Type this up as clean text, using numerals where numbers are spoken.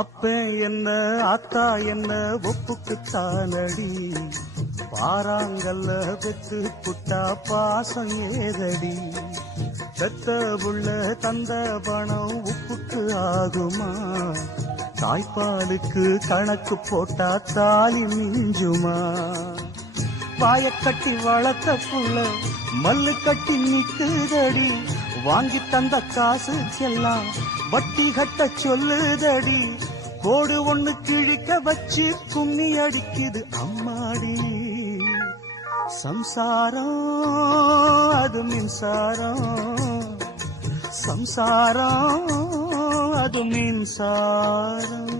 அப்ப என்ன அத்தா என்ன ஒப்புக்குத்தானடி, பாறாங்கல்ல பெத்து புட்டா பாசம் ஏதடி, பெத்த புள்ள தந்த பணம் உப்புக்கு ஆகுமா, தாய்ப்பாலுக்கு கணக்கு போட்டா தாலி மிஞ்சுமா, வாயக்கட்டி வளர்த்த புள்ள மல்லு கட்டி நிக்குதடி, வாங்கி தந்த காசுக்கெல்லாம் வட்டி கட்ட சொல்லுதடி, கோடு ஒண்ணு கிழிக்க வச்சு கும்மி அடிக்குது அம்மாடி, சம்சாரம் அது மின்சாரம், சம்சாரம் அது மின்சாரம்.